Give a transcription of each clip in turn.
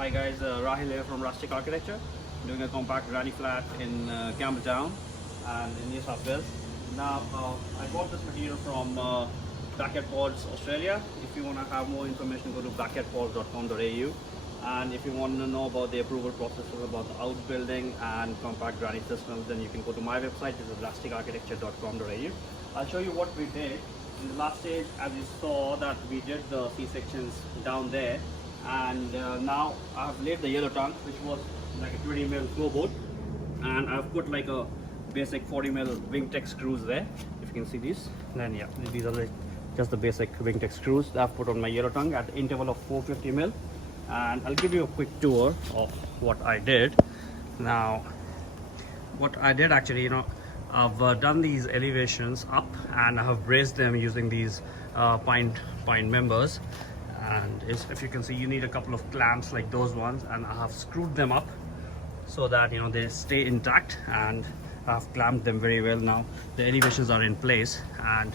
Hi guys, Rahil here from Rustic Architecture, doing a compact granny flat in Campbelltown and in New South Wales. Now, I bought this material from Backyard Pods Australia. If you want to have more information, go to backyardpods.com.au. And if you want to know about the approval processes about the outbuilding and compact granny systems, then you can go to my website, which is rusticarchitecture.com.au. I'll show you what we did. In the last stage, as you saw, that we did the C-sections down there, and now I've laid the yellow tongue, which was like a 20 mm floorboard, and I've put like a basic 40 mm Wingtech screws there. If you can see these, then yeah, these are like just the basic Wingtech screws that I've put on my yellow tongue at the interval of 450 mm. And I'll give you a quick tour of what I did. Now, what I did actually, I've done these elevations up and I have braced them using these pine members. And if you can see, you need a couple of clamps like those ones, and I have screwed them up so that they stay intact, and I've clamped them very well. Now the elevations are in place and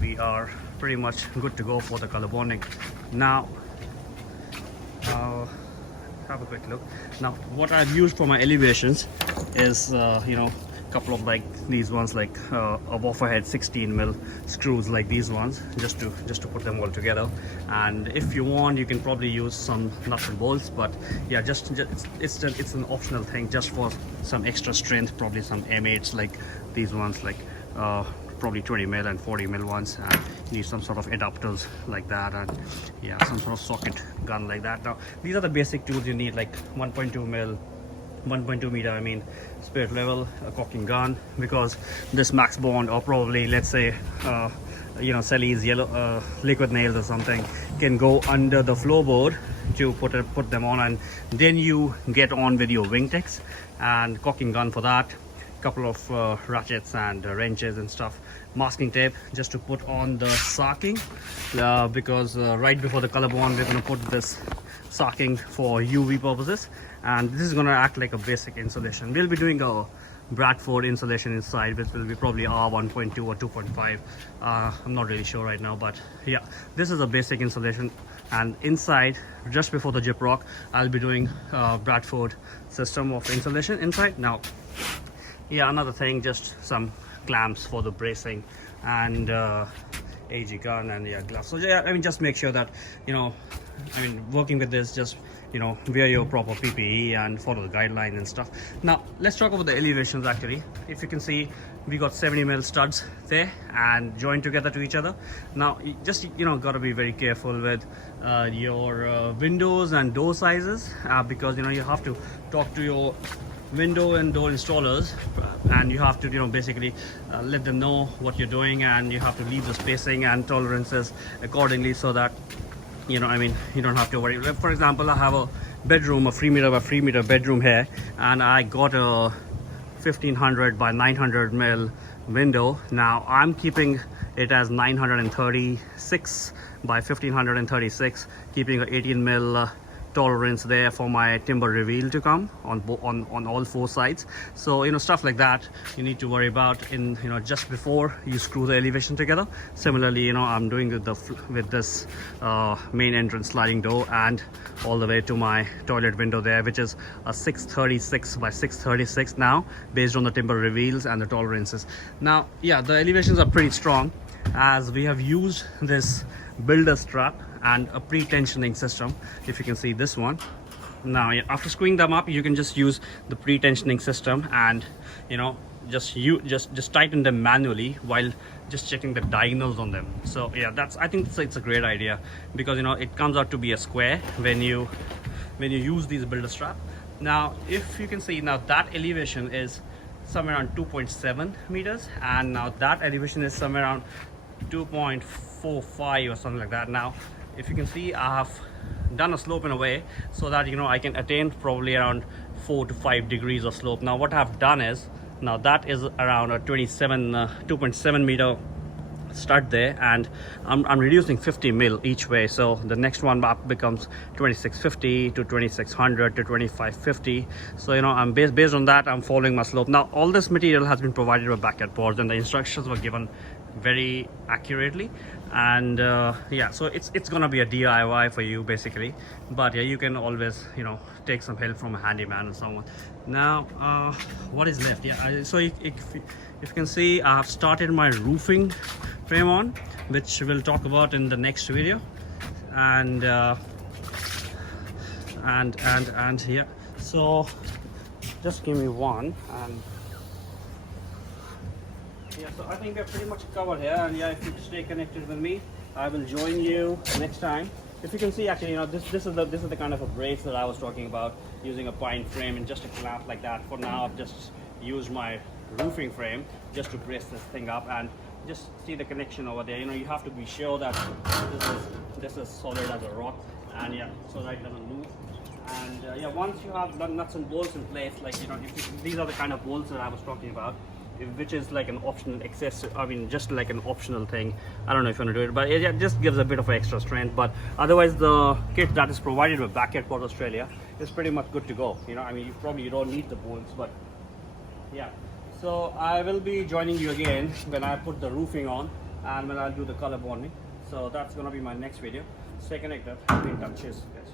we are pretty much good to go for the color bonding. Now have a quick look. Now what I've used for my elevations is couple of like these ones, like above head 16 mm screws like these ones, just to put them all together. And if you want, you can probably use some nuts and bolts, but yeah, it's an optional thing, just for some extra strength. Probably some M8s like these ones, like probably 20 mm and 40 mm ones, and you need some sort of adapters like that, and yeah, some sort of socket gun like that. Now these are the basic tools you need, like 1.2 meter, I mean, spirit level, a caulking gun, because this max bond, or probably let's say Selly's yellow liquid nails or something, can go under the floorboard to put them on, and then you get on with your Wingtechs and caulking gun for that, couple of ratchets and wrenches and stuff, masking tape just to put on the sarking, because right before the color bond we're going to put this sarking for UV purposes, and this is going to act like a basic insulation. We'll be doing a Bradford insulation inside, which will be probably R1.2 or 2.5. I'm not really sure right now, but yeah, this is a basic insulation. And inside, just before the gyprock, I'll be doing Bradford system of insulation inside. Now yeah, another thing, just some clamps for the bracing, and AG gun, and yeah, gloves. So yeah, I mean, just make sure that working with this, just wear your proper PPE and follow the guideline and stuff. Now let's talk about the elevations. Actually, if you can see, we got 70 mm studs there and joined together to each other. Now you just got to be very careful with your windows and door sizes, because you have to talk to your window and door installers, and you have to basically let them know what you're doing, and you have to leave the spacing and tolerances accordingly, so that you don't have to worry. For example, I have a bedroom, a 3 meter by 3 meter bedroom here, and I got a 1500 by 900 mm window. Now I'm keeping it as 936 by 1536, keeping an 18 mm tolerance there for my timber reveal to come on all four sides. So stuff like that you need to worry about in just before you screw the elevation together. Similarly, I'm doing with this main entrance sliding door, and all the way to my toilet window there, which is a 636 by 636 now, based on the timber reveals and the tolerances. Now yeah, the elevations are pretty strong, as we have used this builder strap and a pre-tensioning system. If you can see this one, now after screwing them up, you can just use the pre-tensioning system, and just tighten them manually while just checking the diagonals on them. So yeah, I think it's a great idea, because it comes out to be a square when you use these builder strap. Now if you can see, now that elevation is somewhere around 2.7 meters, and now that elevation is somewhere around 2.45 or something like that. Now if you can see, I have done a slope in a way so that I can attain probably around 4 to 5 degrees of slope. Now what I've done is, now that is around a 2.7 meter stud there, and I'm reducing 50 mil each way. So the next one up becomes 2650 to 2600 to 2550. So I'm based on that, I'm following my slope. Now all this material has been provided by Backyard Pods, and the instructions were given very accurately. and yeah, so it's gonna be a DIY for you basically, but yeah, you can always, you know, take some help from a handyman or someone. Now what is left? Yeah, so if you can see, I have started my roofing frame on, which we'll talk about in the next video. And yeah, so just give me one. And yeah, so I think we're pretty much covered here. And yeah, if you stay connected with me, I will join you next time. If you can see, actually, you know, this is the kind of a brace that I was talking about, using a pine frame and just a clamp like that. For now, I've just used my roofing frame just to brace this thing up, and just see the connection over there. You know, you have to be sure that this is solid as a rock, and yeah, so that it doesn't move. And yeah, once you have the nuts and bolts in place, like, you know, these are the kind of bolts that I was talking about, which is like an optional accessory. I mean, just like an optional thing. I don't know if you want to do it, but it just gives a bit of extra strength. But otherwise, the kit that is provided with Backyard Quad Australia is pretty much good to go. You know, I mean, you don't need the bolts, but yeah. So I will be joining you again when I put the roofing on and when I'll do the color bonding. So that's gonna be my next video. Stay connected. Be in touch. Cheers, guys.